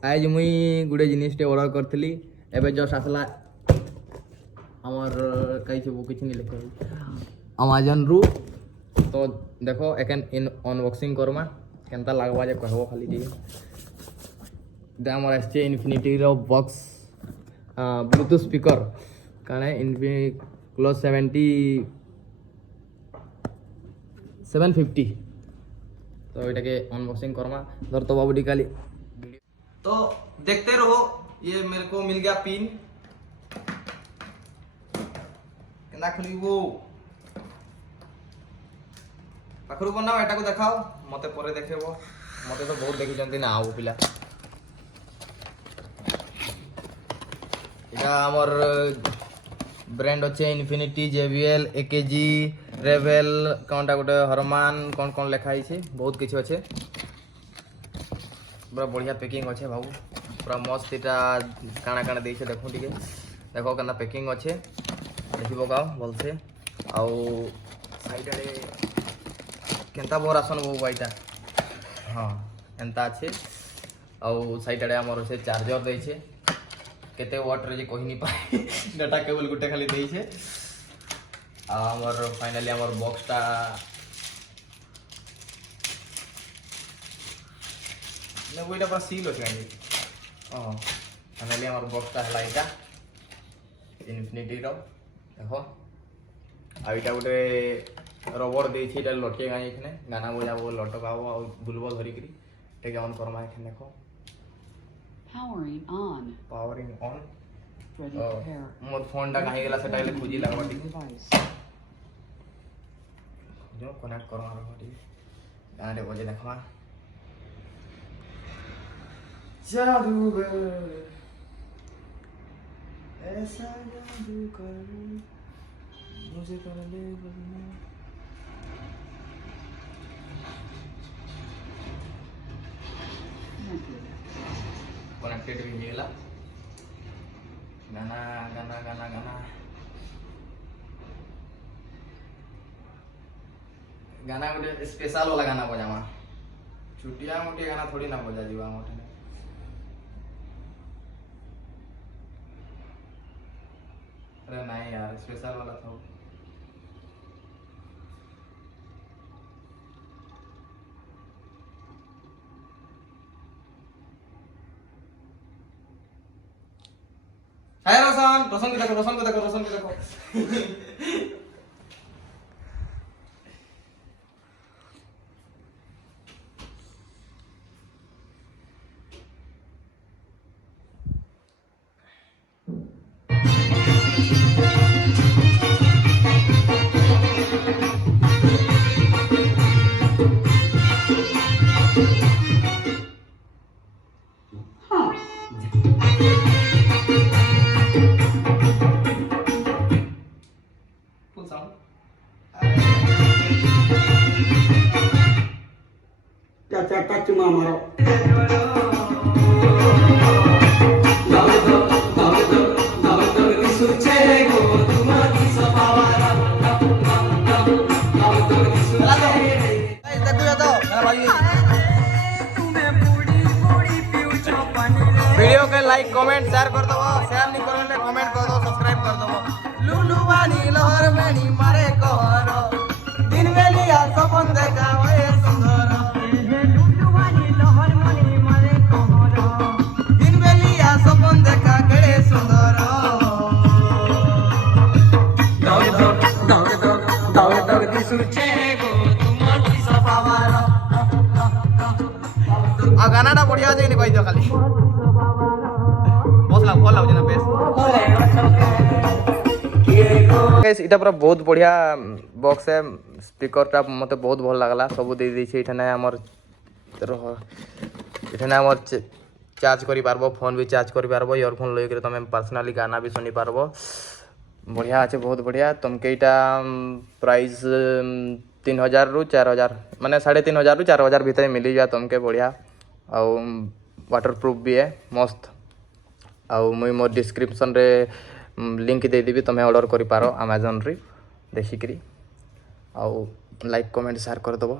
आज मुई गुटे जिनिसटे ऑर्डर करथिली एबे जस्ट आसला हमर कई छबो किछ नहीं लिखे अमेजन रु तो देखो एकेन इन अनबॉक्सिंग करमा केनता लागबा जे कहबो खाली दी दे हमर एसचे इन्फिनिटी रो बॉक्स ब्लूटूथ स्पीकर काने इन्फिनिटी क्लोज 750 तो इटा के अनबॉक्सिंग करमा धर तो बाबू निकाली तो देखते रहो। ये मेरे को मिल गया पिन केना खुली वो पाखरु बनाओ एटा को देखाओ मते परे देखेबो मते तो बहुत देखि जंती ना आउ पिला इटा हमर ब्रांड अच्छे इन्फिनिटी जेबीएल एकेजी रेवेल कौनटा गोटे हरमान कौन कौन लिखाई छे बहुत किछ अच्छे पूरा बढ़िया पैकिंग अच्छे बाबू पूरा मस्त इटा काना काना देइछे देखो टिके देखो केना पैकिंग अच्छे देखि बगाओ भल से आउ साइड रे केनता बोर आसन वो बाइटा हां एंता अच्छे आउ साइड रे हमर से चार्जर देइछे केते वाट रे जे कहि नि पाए डाटा केबल गुटे खाली देइछे हमर फाइनली हमर बॉक्स ता ने वइटा पर सील हो जाए फाइनली हमर बॉक्स ता हला इटा इन्फिनिटी रो देखो आ इटा गुटे रबर देइछि इटा लटके गाई एखने गाना बजाबो लटकाबो आ बुलबो धरि करी टेके ऑन करमा एखने देखो पावरिंग ऑन मोर फोन टा काहे गेला सेटा ले खोजी लागबा ठीक जो कनेक्ट करो आरो ठीक गाने बजे देखवा जादूगर ऐसा जादू कर मुझे कर ले बदनाम कनेक्टेड भी गेला गाना गाना गाना गाना गाना गोटे स्पेशल वाला गाना बजामा छुटिया मोटी गाना थोड़ी ना बजा जीवा मोटे अरे नहीं यार स्पेशल वाला था हाय रोशन रोशन को देखो रोशन को देखो रोशन को देखो चाचा चुमा मारो वीडियो के लाइक कमेंट शेयर कर दो शेयर नहीं करले कमेंट कर दो सब्सक्राइब कर दो लुलु वाली लहर मेनी मारे कहर दिन बेलिया सपन देखा ओए सुंदर लुलु वाली लहर मेनी मारे कहर दिन बेलिया सपन देखा केड़े सुंदर दौड़ दौड़ दिसुचे गो तुमर की सफावार आ गानाटा बढ़िया छै नि कहि दियो खाली भल लाग ना बेस गाइस इटा पूरा बहुत बढ़िया बॉक्स है स्पीकर टा मते बहुत भल लागला सब दे दै छै इठने हमर इठने हमर चार्ज करि पारबो फोन भी चार्ज करि पारबो ईयरफोन लई के तमे पर्सनली गाना भी सुनि पारबो बढ़िया আছে बहुत बढ़िया तुमके इटा प्राइस 3000 रु 4000 माने 3500 रु 4000 भीतर मिली जा तुमके बढ़िया आ वाटरप्रूफ भी है मस्त आउ मुई मोर डिस्क्रिप्शन रे लिंक दे देबी तुम्हें ऑर्डर करि पारो अमेजन रे देखिकरी आउ लाइक कमेंट शेयर कर दबो।